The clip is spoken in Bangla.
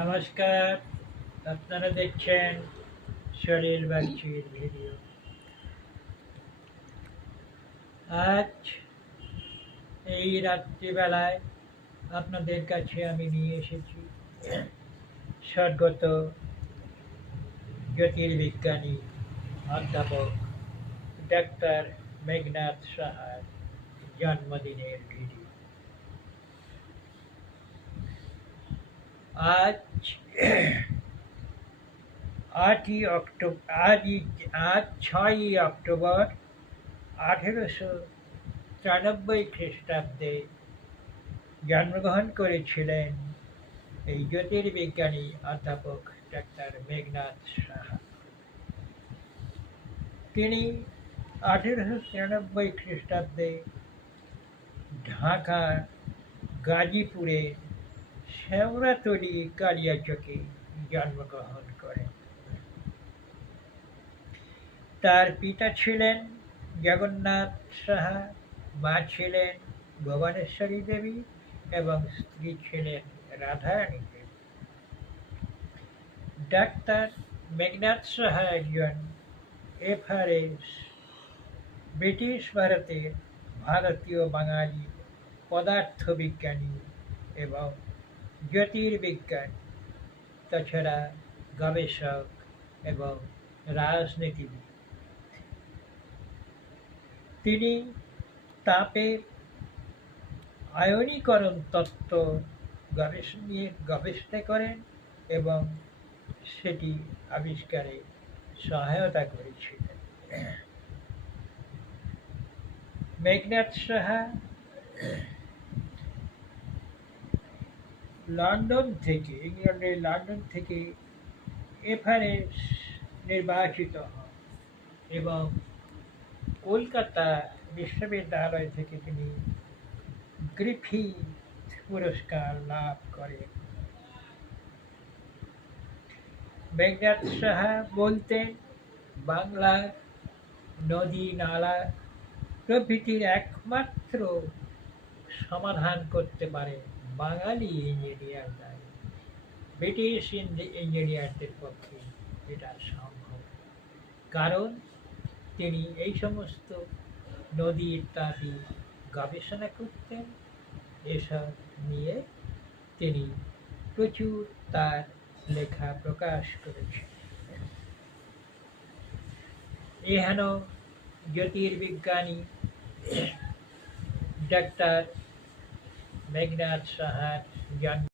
নমস্কার, আপনারা দেখছেন শরীর বাগচির ভিডিও। আজ এই রাত্রিবেলায় আপনাদের কাছে আমি নিয়ে এসেছি স্বর্গত জ্যোতির্বিজ্ঞানী অধ্যাপক ডাক্তার মেঘনাথ সাহার জন্মদিনের ভিডিও। আজ আটই অক্টোবর আজই আজ ছয়ই অক্টোবর আঠেরোশো তিরানব্বই খ্রিস্টাব্দে জন্মগ্রহণ করেছিলেন এই জ্যোতির্বিজ্ঞানী অধ্যাপক ডাক্তার মেঘনাথ সাহা। তিনি আঠেরোশো তিরানব্বই খ্রিস্টাব্দে ঢাকার গাজীপুরে শ্যাওড়াতলি কালিয়াচকে জন্মগ্রহণ করেন। তার পিতা ছিলেন জগন্নাথ সাহা, মা ছিলেন ভুবনেশ্বরী দেবী এবং স্ত্রী ছিলেন রাধারানী দেবী। ডাক্তার মেঘনাথ সাহা একজন এফআরএস ব্রিটিশ ভারতের ভারতীয় বাঙালি পদার্থবিজ্ঞানী এবং জ্যোতির্বিজ্ঞান, তাছাড়া গবেষক এবং রাজনীতিবিদ। তিনি তাপের আয়নীকরণ তত্ত্ব গবেষণা নিয়ে গবেষণা করেন এবং সেটি আবিষ্কারে সহায়তা করেছিলেন। মেঘনাথ সাহা লন্ডন থেকে, ইংল্যান্ডের লন্ডন থেকে এফআরএস নির্বাচিত হন এবং কলকাতা বিশ্ববিদ্যালয় থেকে তিনি গ্রিফিথ পুরস্কার লাভ করেন। মেঘনাথ সাহা বলতেন, বাংলার নদী নালা প্রভৃতির একমাত্র সমাধান করতে পারে। বাঙালি ইঞ্জিনিয়ার দ্বারা ব্রিটিশ ইঞ্জিনিয়ারদের পক্ষে এটা সম্ভব। কারণ তিনি এই সমস্ত নদী ইত্যাদি গবেষণা করতেন। এসব নিয়ে তিনি প্রচুর তার লেখা প্রকাশ করেছেন। এহেন জ্যোতির্বিজ্ঞানী ডাক্তার মেঘনাথ সাহার জন্ম